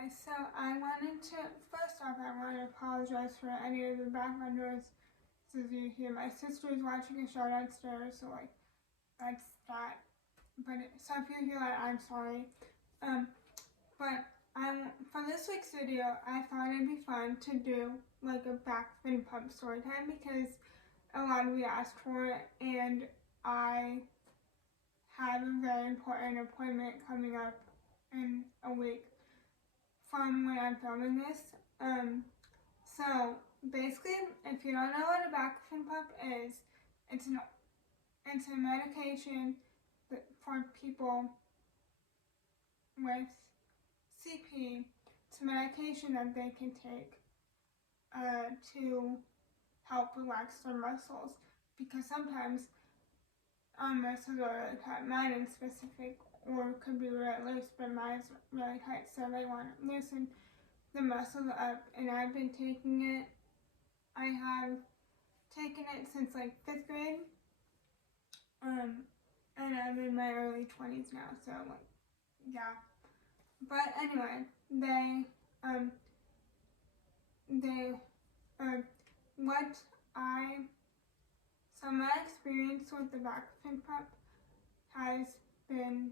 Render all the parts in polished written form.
guys, so first off, I want to apologize for any of the background noises you hear. My sister is watching a show downstairs, so that's that. So if you hear that, I'm sorry. But for this week's video, I thought it'd be fun to do like a backspin pump story time because a lot of you asked for it, and I have a very important appointment coming up in a week from when I'm filming this. So basically, if you don't know what a Bacolfen pump is, it's a medication for people with CP. It's a medication that they can take to help relax their muscles, because sometimes muscles are really tight. Mine in specific, or could be really loose, but mine's really tight, so they want to loosen the muscle up. And I've been taking it. I have taken it since like 5th grade, and I'm in my early 20s now, so yeah. But anyway, my experience with the Bacolfen pump has been,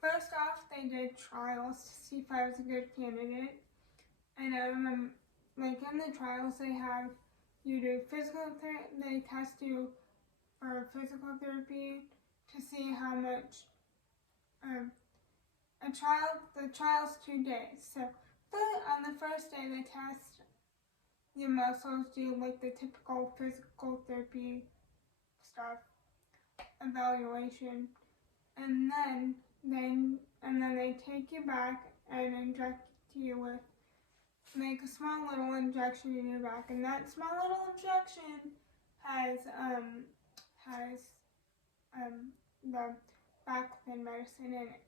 first off, they did trials to see if I was a good candidate. And I remember, like in the trials, you do physical therapy, they test you for physical therapy to see how much, the trial's 2 days. So on the first day, they test your muscles, do like the typical physical therapy stuff, evaluation, and then they take you back and inject you with, make a small little injection in your back, and that small little injection has the Bacolfen medicine in it.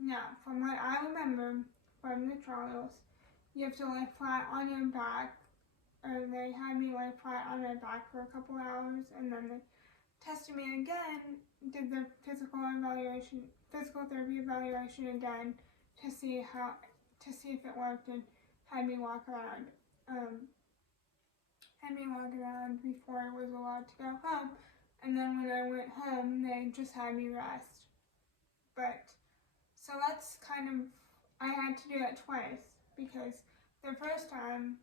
Now, from what I remember from the trials, you have to lay flat on your back, or they had me lay flat on my back for a couple hours, and then they tested me again, did the physical therapy evaluation again to see if it worked, and had me walk around. Before I was allowed to go home, and then when I went home, they just had me rest. So that's I had to do that twice, because the first time,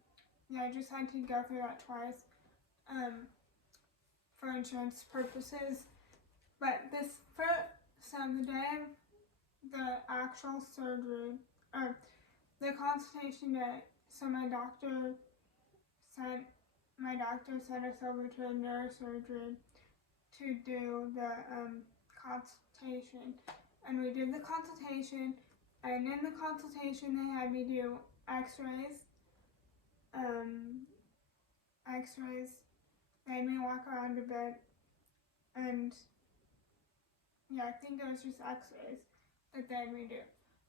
I just had to go through that twice, for insurance purposes. But so the day of the actual surgery, or the consultation day, so my doctor sent us over to a neurosurgeon to do the consultation. And we did the consultation, and in the consultation they had me do x-rays. They had me walk around a bit, and yeah, I think it was just x-rays that they had me do.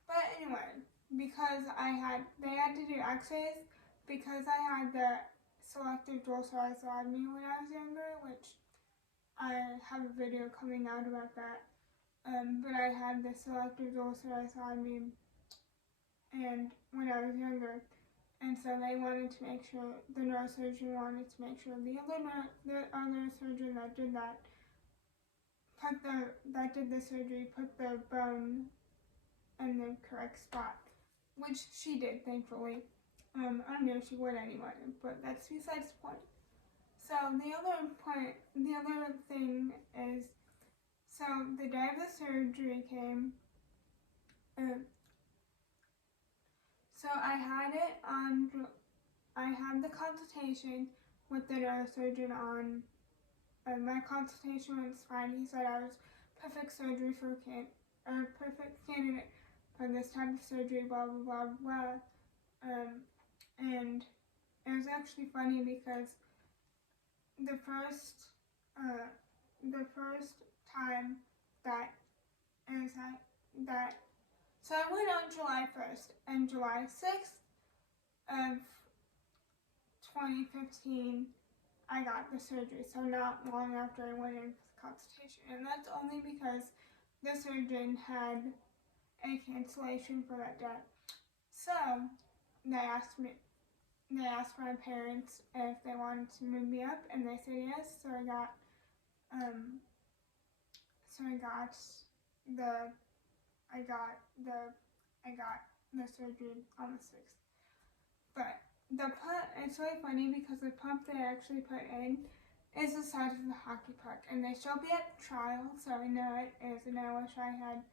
But anyway, because they had to do x-rays because I had the selective dual psoriasis when I was younger, which I have a video coming out about that. But I had the selective dual psoriasis and when I was younger, and so they wanted to make sure, the neurosurgeon wanted to make sure the other surgeon that did the surgery put the bone in the correct spot, which she did, thankfully. I knew she would anyway, but that's besides the point. So the other thing is, so the day of the surgery came, so I had the consultation with the neurosurgeon on, my consultation went fine. He said I was perfect candidate for this type of surgery, blah, blah, blah, blah. And it was actually funny because the first time so I went on July 1st, and July 6th of 2015, I got the surgery, so not long after I went in for the consultation. And that's only because the surgeon had a cancellation for that day. So they asked my parents if they wanted to move me up, and they said yes. So I got the surgery on the 6th. But it's really funny because the pump they actually put in is the size of the hockey puck, and they shall be at trial, so I know it is, and I wish I had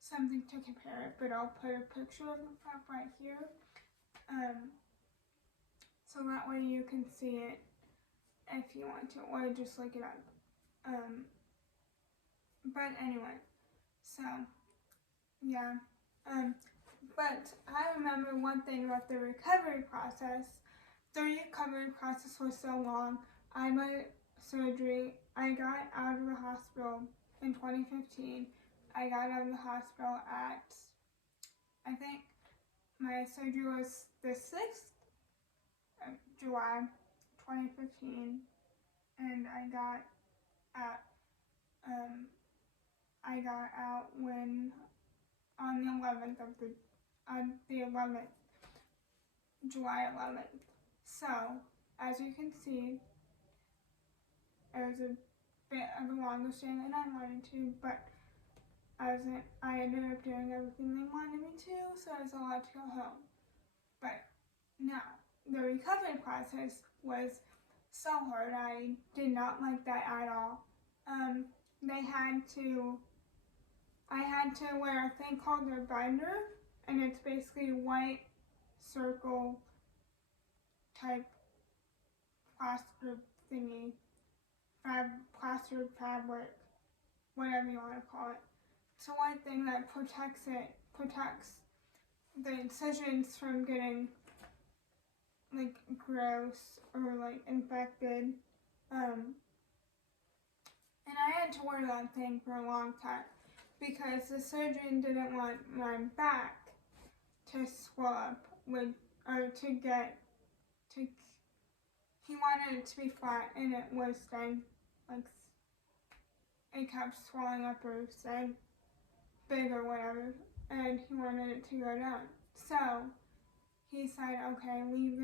something to compare it, but I'll put a picture of the pump right here, so that way you can see it if you want to, or just look it up. But anyway, so yeah. But I remember one thing about the recovery process. The recovery process was so long. I had my surgery. I got out of the hospital in 2015. I got out of the hospital at, I think my surgery was the 6th of July 2015, and I got out when on the 11th, July 11th. So, as you can see, it was a bit of a longer stay than I wanted to, but I ended up doing everything they wanted me to, so I was allowed to go home. But now, the recovery process was so hard. I did not like that at all. I had to wear a thing called a binder, and it's basically a white circle type plaster thingy, plastered fabric, whatever you want to call it. It's a white thing that protects the incisions from getting like gross or like infected. And I had to wear that thing for a long time because the surgeon didn't want my back to swell up he wanted it to be flat, and it was staying, like, it kept swelling up or staying big or whatever, and he wanted it to go down. So he said, okay, leave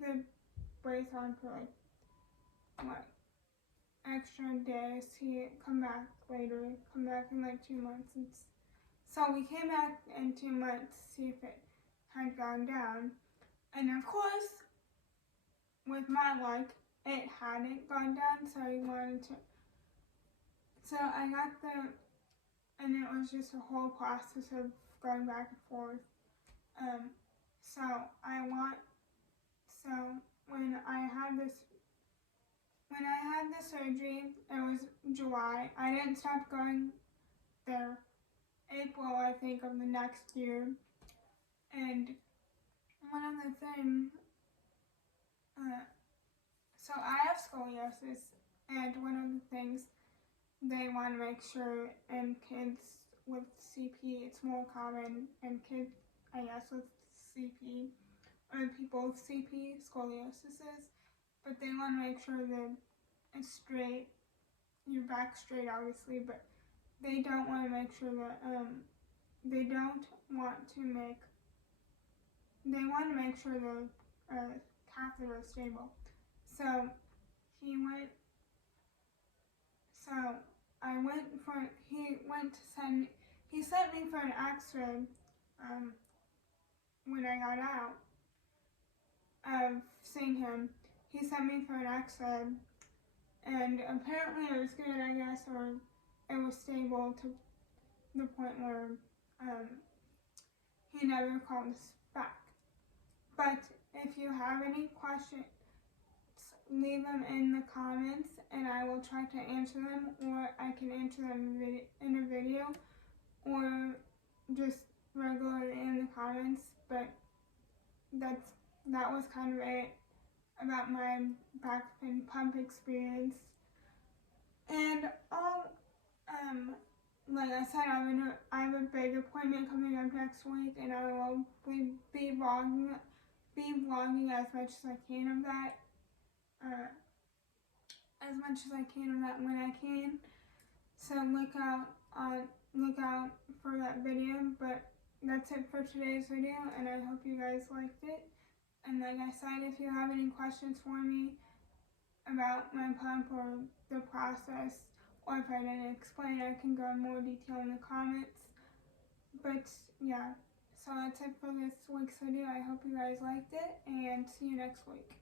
the brace on for extra days. Come back in like 2 months. So we came back in 2 months to see if it had gone down. And of course, with my luck, it hadn't gone down, so he wanted to. So I got and it was just a whole process of going back and forth. So when I had the surgery, it was July. I didn't stop going there April, I think, of the next year. And one of the things, so I have scoliosis, and one of the things they want to make sure in kids with CP, it's more common in kids, I guess, with CP, or people with CP, scoliosis is, but they want to make sure that it's straight, your back's straight, obviously, but they don't want to make sure that, they want to make sure the catheter is stable. So he sent me for an x-ray when I got out of seeing him. He sent me for an x-ray, and apparently it was good, I guess, or it was stable to the point where he never called us back. But if you have any questions, leave them in the comments, and I will try to answer them, or I can answer them in a video, or just regularly in the comments. But that was kind of it about my Bacolfen pump experience. And like I said, I have a big appointment coming up next week, and I will be vlogging as much as I can of that. When I can. So look out for that video. But that's it for today's video, and I hope you guys liked it. And like I said, if you have any questions for me about my pump or the process, or if I didn't explain, I can go in more detail in the comments. But yeah, so that's it for this week's video. I hope you guys liked it, and see you next week.